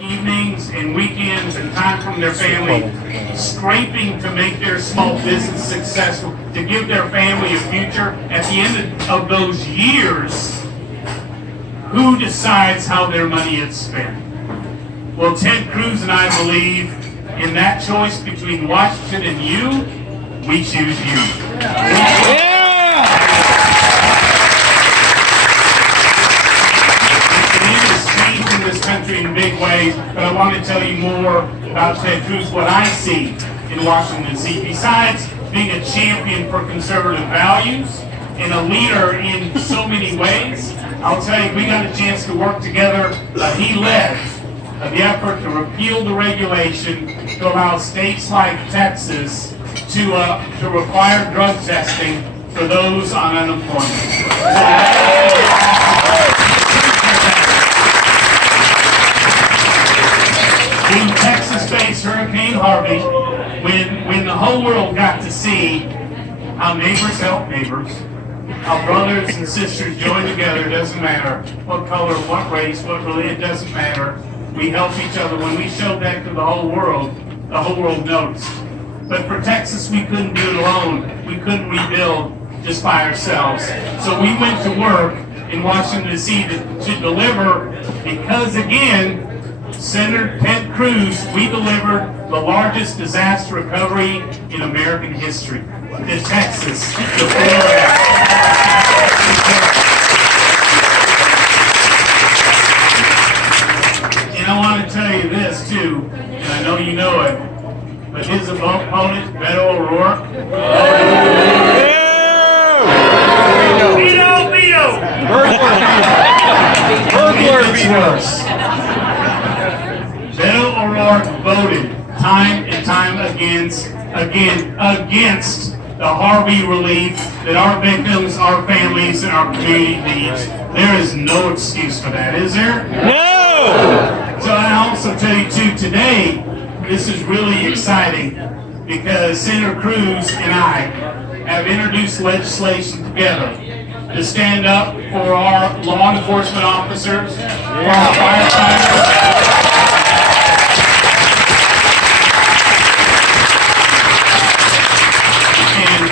evenings and weekends and time from their family, scraping to make their small business successful, to give their family a future. At the end of those years, who decides how their money is spent? Well, Ted Cruz and I believe in that choice between Washington and you, we choose you. This country in big ways, but I want to tell you more about Ted Cruz, what I see in Washington, D.C. Besides being a champion for conservative values and a leader in so many ways, I'll tell you, we got a chance to work together. He led the effort to repeal the regulation to allow states like Texas to require drug testing for those on unemployment. In Texas faced Hurricane Harvey, when the whole world got to see how neighbors help neighbors, how brothers and sisters join together, it doesn't matter what color, what race, what religion, it doesn't matter. We help each other. When we showed that to the whole world noticed. But for Texas, we couldn't do it alone. We couldn't rebuild just by ourselves. So we went to work in Washington, D.C. to deliver, because again, Senator Ted Cruz, we delivered the largest disaster recovery in American history. To Texas, to Florida. And I want to tell you this too, and I know you know it, but his opponent, Beto O'Rourke. Beto! Worse. Beto O'Rourke voted time and time against the Harvey relief that our victims, our families, and our community needs. There is no excuse for that, is there? No! So I also tell you too, today, this is really exciting because Senator Cruz and I have introduced legislation together to stand up for our law enforcement officers, for our firefighters,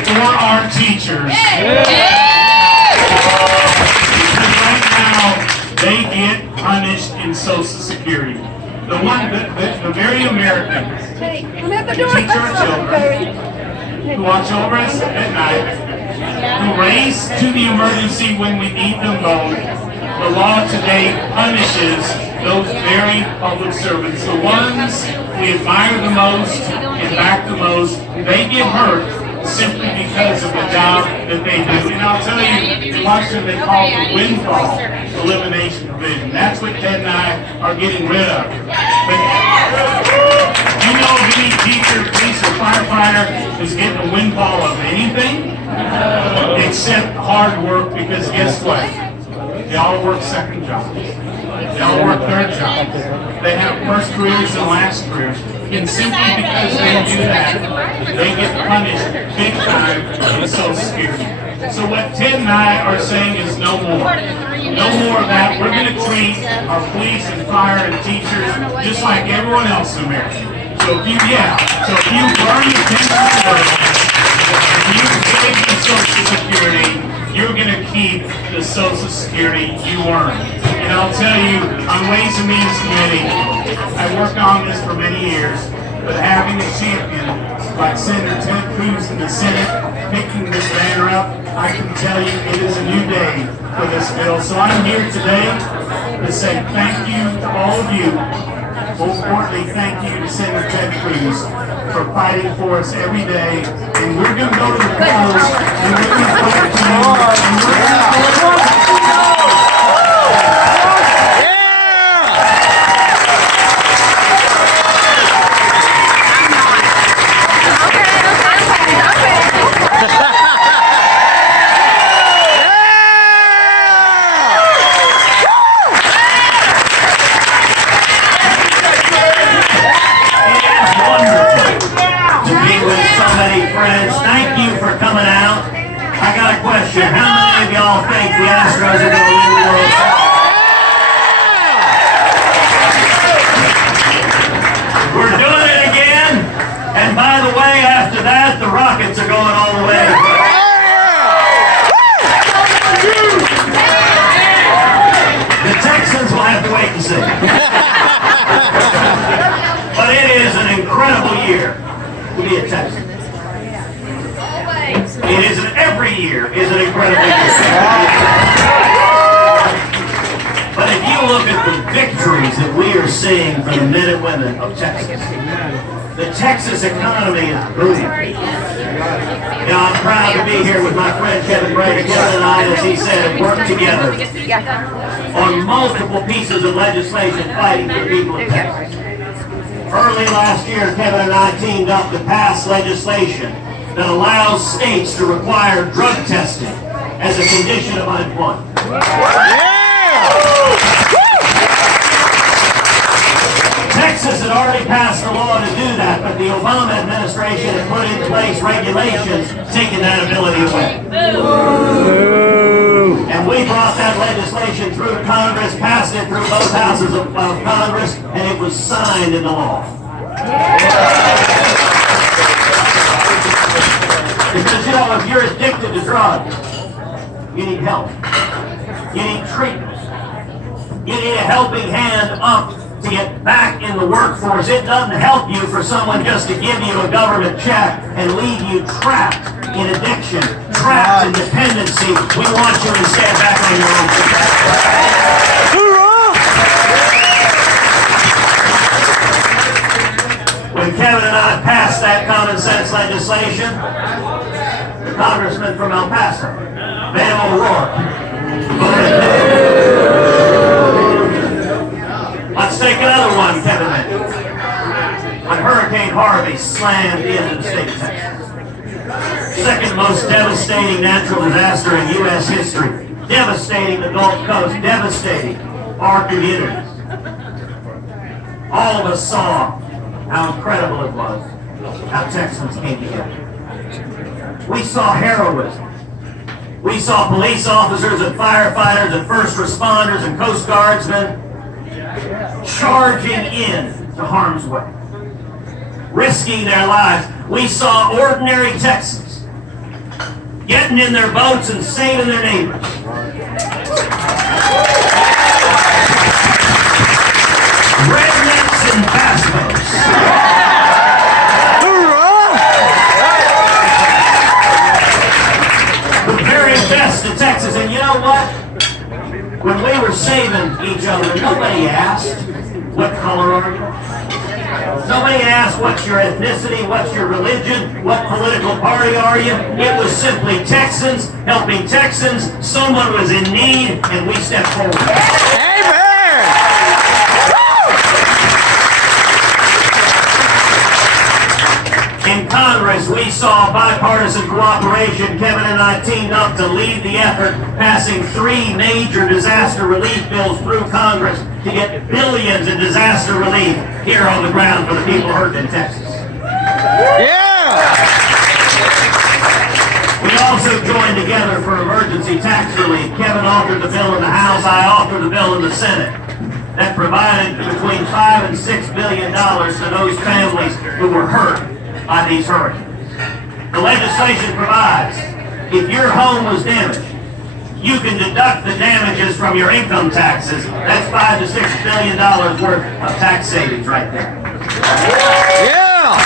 for our teachers. Because right now, they get punished in Social Security. The very Americans who teach our children, who watch over us at night, who race to the emergency when we need them both. The law today punishes those very public servants. The ones we admire the most and back the most, they get hurt simply because of the job that they do. And I'll tell you, in Washington they call it the windfall elimination provision. That's what Ted and I are getting rid of. But you know of any teacher, police, or firefighter who's getting a windfall of anything? Except hard work, because guess what? They all work second jobs. They all work third jobs. They have first careers and last careers. And simply because they do that, they get punished big time in Social Security. So what Ted and I are saying is no more. No more of that. We're going to treat our police and fire and teachers just like everyone else in America. So if you burn your pension, if you pay the Social Security, you're going to keep the Social Security you earn. And I'll tell you, on Ways and Means Committee, I worked on this for many years, but having a champion like Senator Ted Cruz in the Senate picking this banner up, I can tell you it is a new day for this bill. So I'm here today to say thank you to all of you. Most importantly, thank you to Senator Ted Cruz for fighting for us every day. And we're going to go to the polls, and we're going to vote for you, and we're going to friends, thank you for coming out. I got a question. How many of y'all think we year to be a Texan. It isn't every year is an incredible year. But if you look at the victories that we are seeing from the men and women of Texas, the Texas economy is booming. Now, I'm proud to be here with my friend Kevin Brady. Kevin and I, as he said, work together on multiple pieces of legislation fighting for the people of Texas. Early last year, Kevin and I teamed up to pass legislation that allows states to require drug testing as a condition of unemployment. Texas had already passed a law to do that, but the Obama administration had put in place regulations taking that ability away. And we brought that legislation through Congress, passed it through both houses of Congress, and it was signed into law. Because, you know, if you're addicted to drugs, you need help. You need treatment. You need a helping hand up to get back in the workforce. It doesn't help you for someone just to give you a government check and leave you trapped in addiction, trapped in dependency. We want you to stand back on your own feet. When Kevin and I passed that common sense legislation, the congressman from El Paso, Beto O'Rourke, let's take another one, Kevin mentioned. When Hurricane Harvey slammed into the state of Texas. Second most devastating natural disaster in U.S. history. Devastating the Gulf Coast, devastating our communities. All of us saw how incredible it was, how Texans came together. We saw heroism. We saw police officers and firefighters and first responders and Coast Guardsmen charging in to harm's way, risking their lives. We saw ordinary Texans getting in their boats and saving their neighbors. Rednecks and Pascos. The very best of Texas. And you know what? When we were saving each other, nobody asked, what color are you? Nobody asked what's your ethnicity, what's your religion, what political party are you? It was simply Texans helping Texans. Someone was in need, and we stepped forward. Amen! In Congress, we saw bipartisan cooperation. Kevin and I teamed up to lead the effort, passing 3 major disaster relief bills through Congress to get billions in disaster relief here on the ground for the people hurt in Texas. Yeah! We also joined together for emergency tax relief. Kevin authored the bill in the House, I authored the bill in the Senate that provided between $5 and $6 billion to those families who were hurt by these hurricanes. The legislation provides if your home was damaged, you can deduct the damages from your income taxes. That's $5 to $6 billion worth of tax savings right there. Yeah!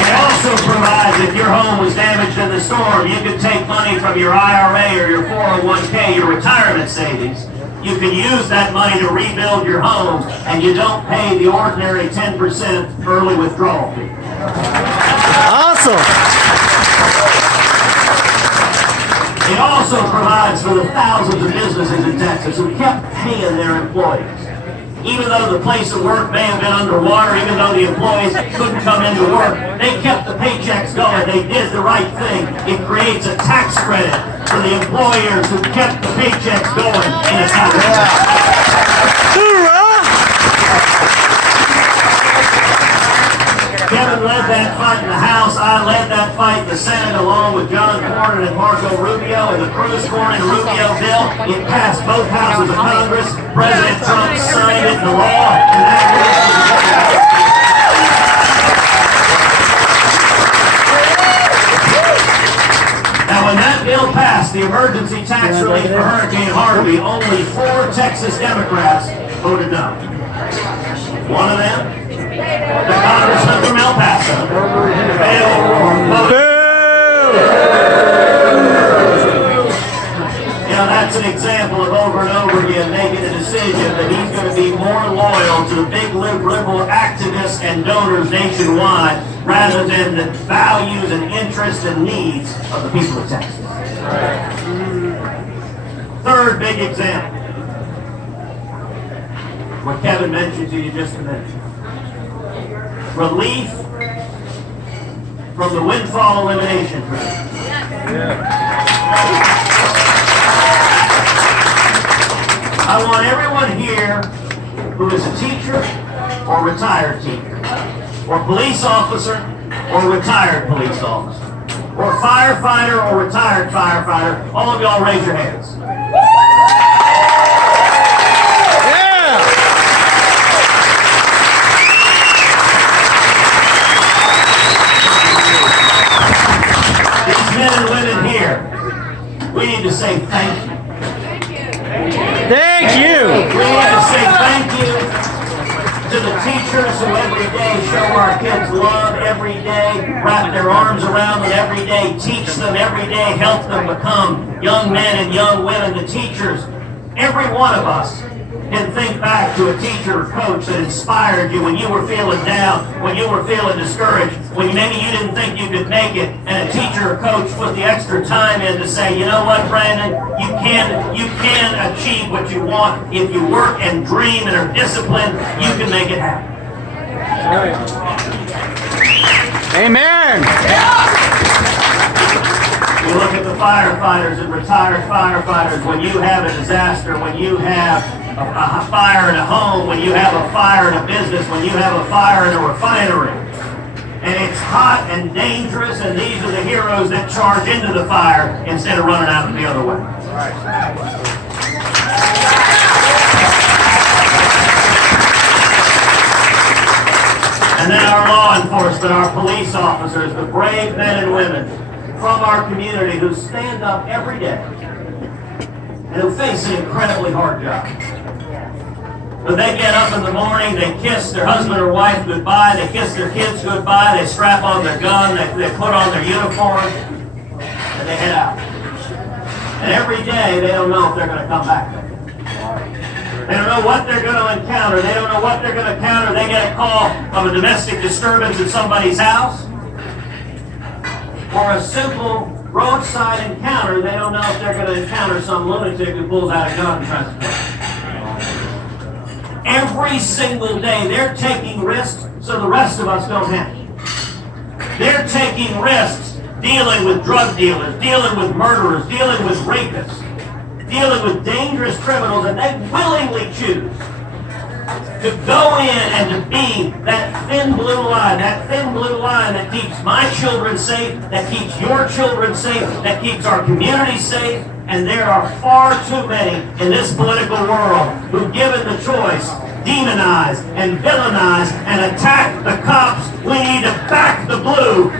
It also provides if your home was damaged in the storm, you can take money from your IRA or your 401k, your retirement savings. You can use that money to rebuild your home, and you don't pay the ordinary 10% early withdrawal fee. Awesome! It also provides for the thousands of businesses in Texas who kept paying their employees. Even though the place of work may have been underwater, even though the employees couldn't come into work, they kept the paychecks going. They did the right thing. It creates a tax credit for the employers who kept the paychecks going in a time. Kevin led that fight in the House. I led that fight in the Senate along with John Cornyn and Marco Rubio. And the Cruz Cornyn Rubio bill, it passed both houses of Congress. President Trump signed it into law. And that now, when that bill passed, the emergency tax relief for Hurricane Harvey, only 4 Texas Democrats voted no. One of them The congressman from El Paso, Beto O'Rourke. That's an example of over and over again making a decision that he's going to be more loyal to the big liberal activists and donors nationwide rather than the values and interests and needs of the people of Texas. Third big example, what Kevin mentioned to you just a minute. Relief from the windfall elimination program. I want everyone here who is a teacher or retired teacher, or police officer or retired police officer, or firefighter or retired firefighter, all of y'all raise your hands. Yeah! These men and women here, we need to say thank you. Thank you! We need to say thank you to the teachers who every day show our kids love, every day wrap their arms around them, every day teach them, every day help them become young men and young women. The teachers, every one of us can think back to a teacher or coach that inspired you when you were feeling down, when you were feeling discouraged, when maybe you didn't think you could make it, and a teacher or coach put the extra time in to say, you know what, Brandon, you can achieve what you want. If you work and dream and are disciplined, you can make it happen. Amen! You look at the firefighters and retired firefighters, when you have a disaster, when you have a fire in a home, when you have a fire in a business, when you have a fire in a refinery, and it's hot and dangerous, and these are the heroes that charge into the fire instead of running out the other way. And then our law enforcement, our police officers, the brave men and women from our community who stand up every day and who face an incredibly hard job. When they get up in the morning, they kiss their husband or wife goodbye, they kiss their kids goodbye, they strap on their gun, they put on their uniform, and they head out. And every day, they don't know if they're going to come back. They don't know what they're going to encounter. They don't know what they're going to encounter. They get a call of a domestic disturbance at somebody's house, or a simple roadside encounter. They don't know if they're going to encounter some lunatic who pulls out a gun and tries to kill them. Every single day, they're taking risks so the rest of us don't have to. They're taking risks dealing with drug dealers, dealing with murderers, dealing with rapists, dealing with dangerous criminals, and they willingly choose to go in and to be that thin blue line that keeps my children safe, that keeps your children safe, that keeps our community safe. And there are far too many in this political world who, given the choice, demonize and villainize and attack the cops. We need to back the blue.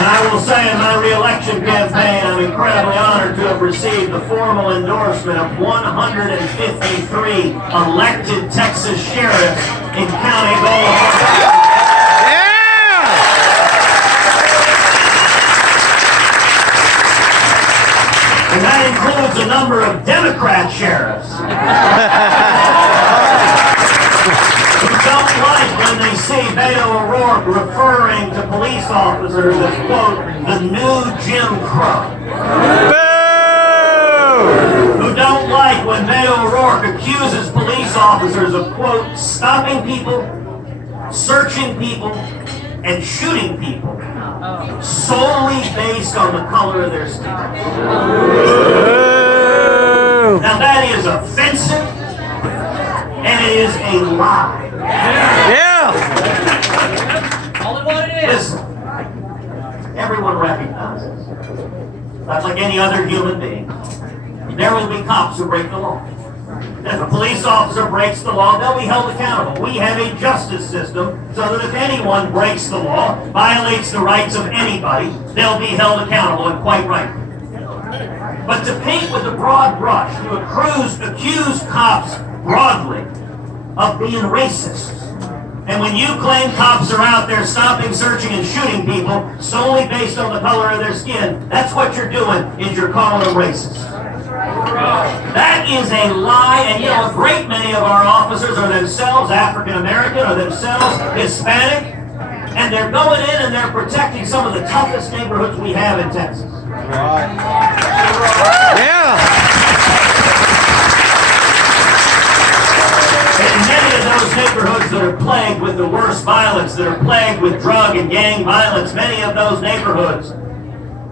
I will say in my re-election campaign, I'm incredibly honored to have received the formal endorsement of 153 elected Texas sheriffs in County Boulevard. And that includes a number of Democrat sheriffs. Who don't like when they see Beto O'Rourke referring to police officers as, quote, the new Jim Crow. Boo! Who don't like when Beto O'Rourke accuses police officers of, quote, stopping people, searching people, and shooting people solely based on the color of their skin. Now that is offensive, and it is a lie. Yeah! Call it what it is. Listen, everyone recognizes that, like any other human being, there will be cops who break the law. If a police officer breaks the law, they'll be held accountable. We have a justice system so that if anyone breaks the law, violates the rights of anybody, they'll be held accountable, and quite right. But to paint with a broad brush, to accuse cops broadly of being racist, and when you claim cops are out there stopping, searching, and shooting people solely based on the color of their skin, that's what you're doing, is you're calling them racist. That is a lie, and you know, a great many of our officers are themselves African American or themselves Hispanic, and they're going in and they're protecting some of the toughest neighborhoods we have in Texas. Yeah. In many of those neighborhoods that are plagued with the worst violence, that are plagued with drug and gang violence, many of those neighborhoods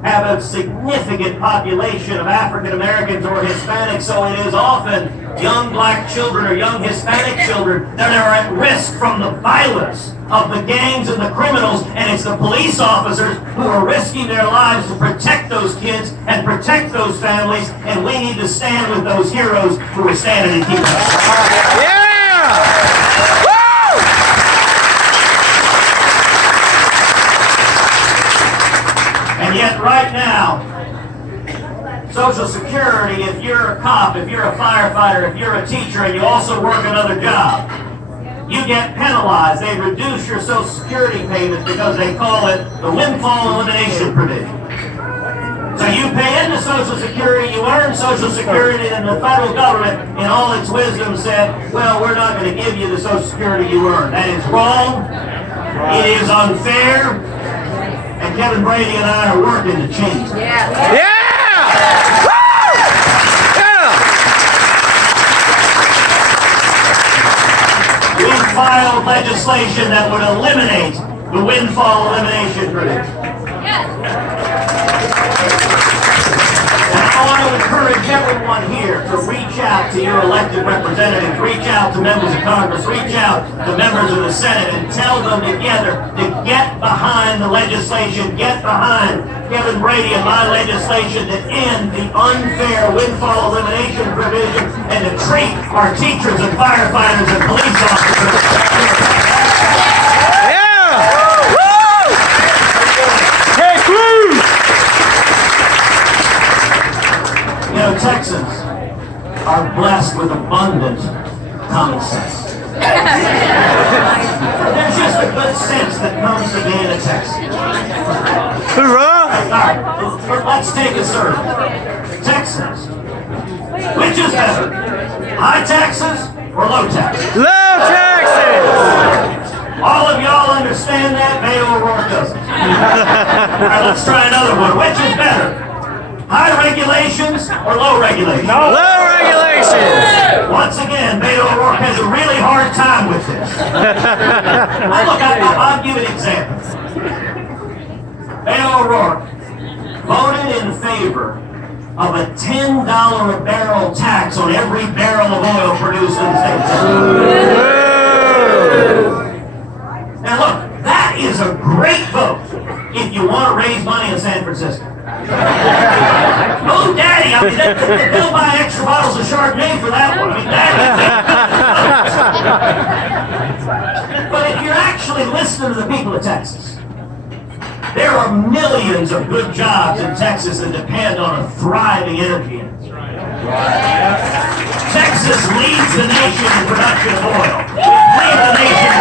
have a significant population of African Americans or Hispanics, so it is often young black children or young Hispanic children that are at risk from the violence of the gangs and the criminals, and it's the police officers who are risking their lives to protect those kids and protect those families, and we need to stand with those heroes who are standing and keeping us. Yeah. Woo! And yet right now, Social Security, if you're a cop, if you're a firefighter, if you're a teacher, and you also work another job, you get penalized. They reduce your Social Security payments because they call it the windfall elimination provision. So you pay into Social Security, you earn Social Security, and the federal government, in all its wisdom, said, well, we're not going to give you the Social Security you earn. That is wrong. It is unfair. And Kevin Brady and I are working to change it. Yeah. Woo! Yeah. We filed legislation that would eliminate the windfall elimination provision. And I want to encourage everyone here to reach out to your elected representatives, reach out to members of Congress, reach out to members of the Senate, and tell them together to get behind the legislation, get behind Kevin Brady and my legislation to end the unfair windfall elimination provision and to treat our teachers and firefighters and police officers. Yeah. Woo! Hey, cruz! You know, Texans are blessed with abundant common sense. There's just a good sense that comes to being a Texan. Hoorah! All right, let's take a survey. Texans, which is better, high taxes or low taxes? Low taxes! All of y'all understand that? Beto O'Rourke doesn't. All right, let's try another one. Which is better, high regulations or low regulations? Low regulations! Once again, Beto O'Rourke has a really hard time with this. Now look, I'll give an example. Beto O'Rourke voted in favor of a $10 a barrel tax on every barrel of oil produced in the state. Now look, that is a great vote if you want to raise money in San Francisco. Oh, Daddy, I mean, they'll buy extra bottles of Chardonnay for that one. I mean, Daddy. But if you're actually listening to the people of Texas, there are millions of good jobs in Texas that depend on a thriving energy industry. Texas leads the nation in production of oil. We lead the nation in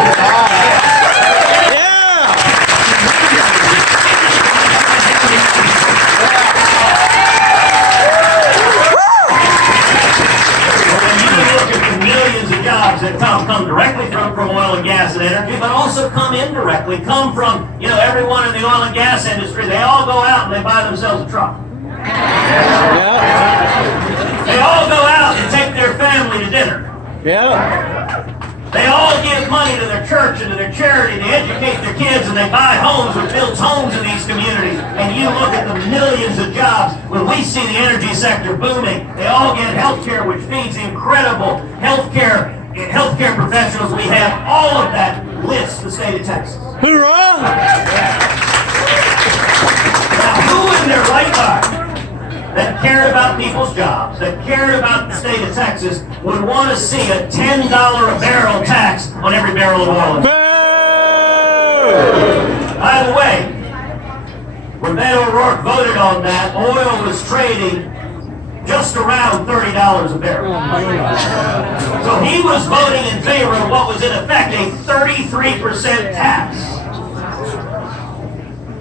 that come directly from oil and gas and energy, but also come indirectly, come from, you know, everyone in the oil and gas industry. They all go out and they buy themselves a truck. Yeah. They all go out and take their family to dinner. Yeah. They all give money to their church and to their charity. They educate their kids and they buy homes or build homes in these communities. And you look at the millions of jobs. When we see the energy sector booming, they all get health care, which feeds the incredible healthcare professionals we have. All of that lifts the state of Texas. Hoorah! Now, who in their right mind that that cared about people's jobs, that cared about the state of Texas, would want to see a $10 a barrel tax on every barrel of oil. By the way, when Beto O'Rourke voted on that, oil was trading just around $30 a barrel. So he was voting in favor of what was in effect a 33% tax.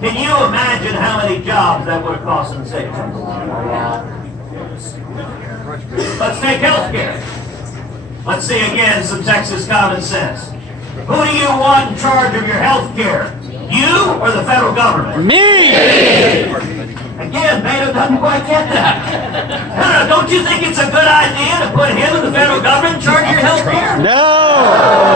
Can you imagine how many jobs that would have cost in the state of Texas? Let's take health care. Let's see again some Texas common sense. Who do you want in charge of your health care? You or the federal government? Me! Again, Beto doesn't quite get that. No, don't you think it's a good idea to put him and the federal government in charge of your health care? No!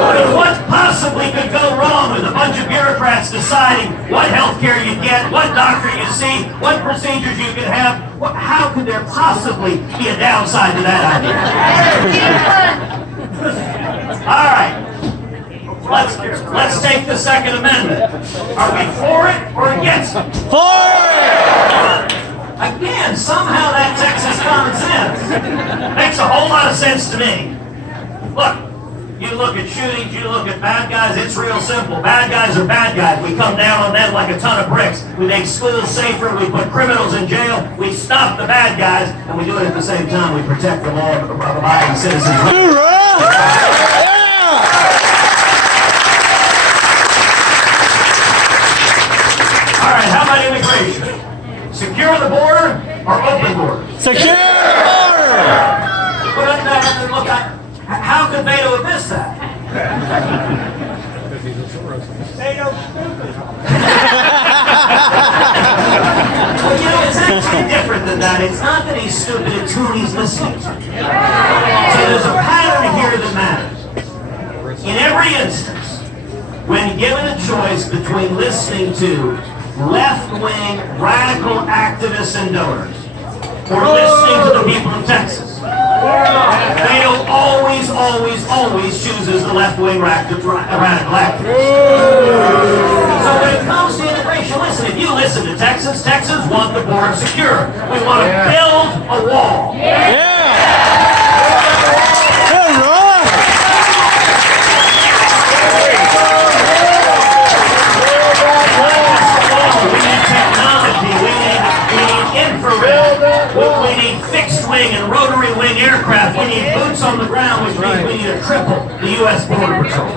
I mean, what possibly could go wrong with a bunch of bureaucrats deciding what health care you get, what doctor you see, what procedures you can have? How could there possibly be a downside to that idea? All right. Let's take the Second Amendment. Are we for it or against it? For it! Again, somehow that Texas common sense makes a whole lot of sense to me. Look, you look at shootings, you look at bad guys, it's real simple. Bad guys are bad guys. We come down on them like a ton of bricks. We make schools safer, we put criminals in jail, we stop the bad guys, and we do it at the same time. We protect the law-abiding citizens. Hoorah! Yeah! All right, how about immigration? Secure the border or open border? Secure! Look, how could Beto have missed that? Beto's stupid. Well, it's actually different than that. It's not that he's stupid, it's who he's listening to. So there's a pattern here that matters. In every instance, when given a choice between listening to left-wing radical activists and donors, or listening to the people of Texas, Beto always chooses the left-wing radical activists. So when it comes to immigration, listen, if you listen to Texans want the border secure. We want to build a wall. We need fixed-wing and rotary-wing aircraft. We need boots on the ground, which means we need to triple the U.S. Border Patrol.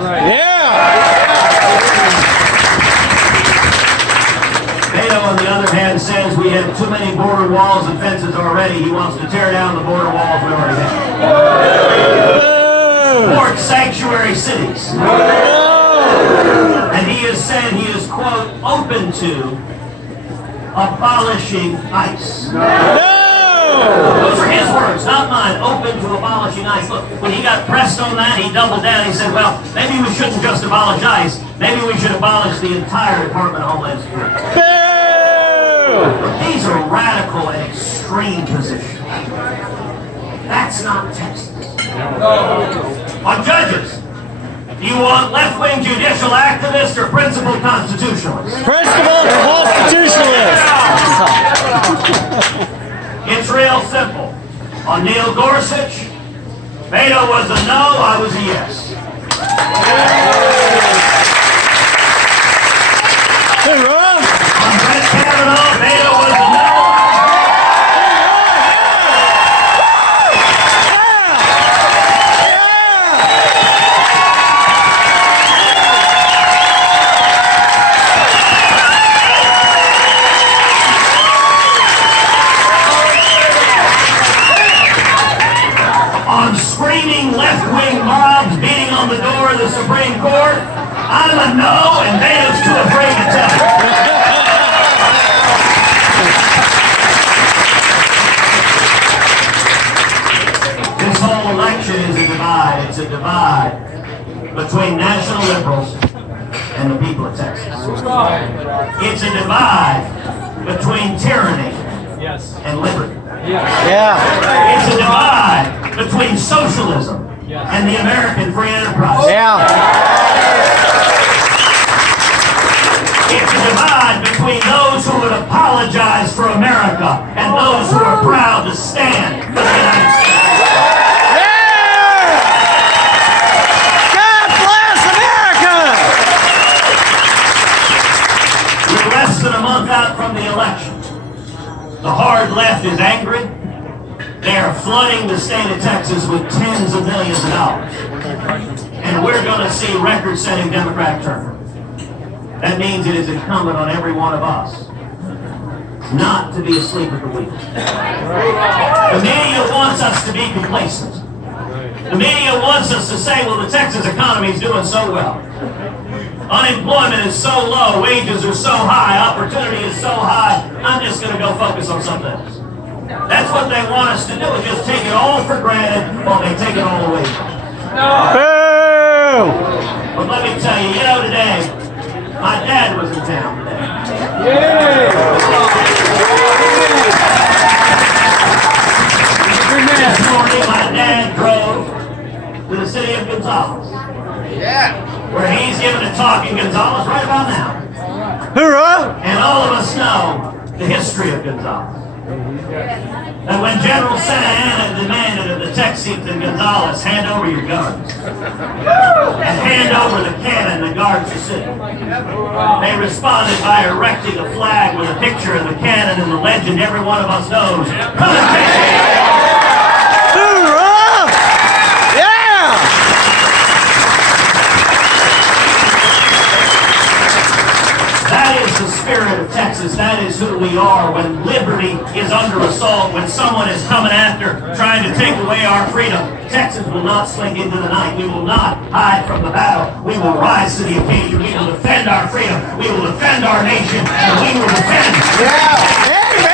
Beto, on the other hand, says we have too many border walls and fences already. He wants to tear down the border walls we already have. Port sanctuary cities. And he has said he is, quote, open to abolishing ICE. Those are his words, not mine. Open to abolishing ICE. Look, when he got pressed on that, he doubled down. He said, well, maybe we shouldn't just abolish ICE. Maybe we should abolish the entire Department of Homeland Security. These are radical and extreme positions. That's not Texas. On judges, do you want left-wing judicial activists or principled constitutionalists? Principled constitutionalists! It's real simple. On Neil Gorsuch, Beto was a no, I was a yes. Hoorah! On Brett Kavanaugh, Beto was a no. On screaming left-wing mobs beating on the door of the Supreme Court, I'm a no, and Beto's too afraid to tell it. This whole election is a divide. It's a divide between national liberals and the people of Texas. It's a divide between tyranny and liberty. It's a divide between socialism and the American free enterprise. It's a divide divide between those who would apologize for America and those who are proud to stand for the United States. God bless America! We're less than a month out from the election. The hard left is angry. They are flooding the state of Texas with tens of millions of dollars. And we're going to see record-setting Democratic turnout. That means it is incumbent on every one of us not to be asleep at the wheel. The media wants us to be complacent. The media wants us to say, well, the Texas economy is doing so well. Unemployment is so low, wages are so high, opportunity is so high, I'm just going to go focus on something else. That's what they want us to do, is just take it all for granted while they take it all away from us. Boo! But let me tell you, today, my dad was in town today. This morning, my dad drove to the city of Gonzales. Where he's giving a talk in Gonzales right about now. Hoorah! And all of us know the history of Gonzales. And when General Santa Anna demanded of the Texians in Gonzales, hand over your guns. And hand over the cannon that guards the city. They responded by erecting a flag with a picture of the cannon and the legend every one of us knows. Come on, Hoorah! Yeah! that is the spirit of Texas. That is who we are when liberty is under assault, when someone is coming after, trying to take away our freedom. Texas will not slink into the night. We will not hide from the battle. We will rise to the occasion. We will defend our freedom. We will defend our nation. And we will defend. Yeah! Amen!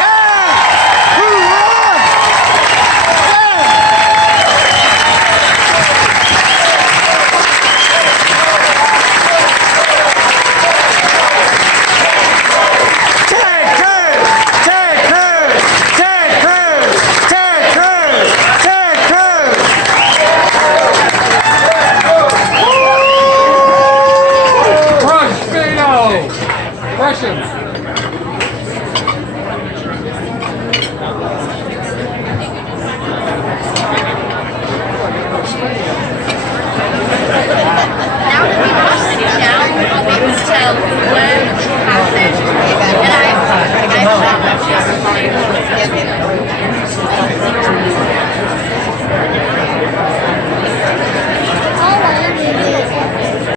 Yeah! Hoorah! Ted Cruz! Ted Cruz! Ted Cruz! Ted Cruz! Ted Cruz! Crush Beto! Crush him!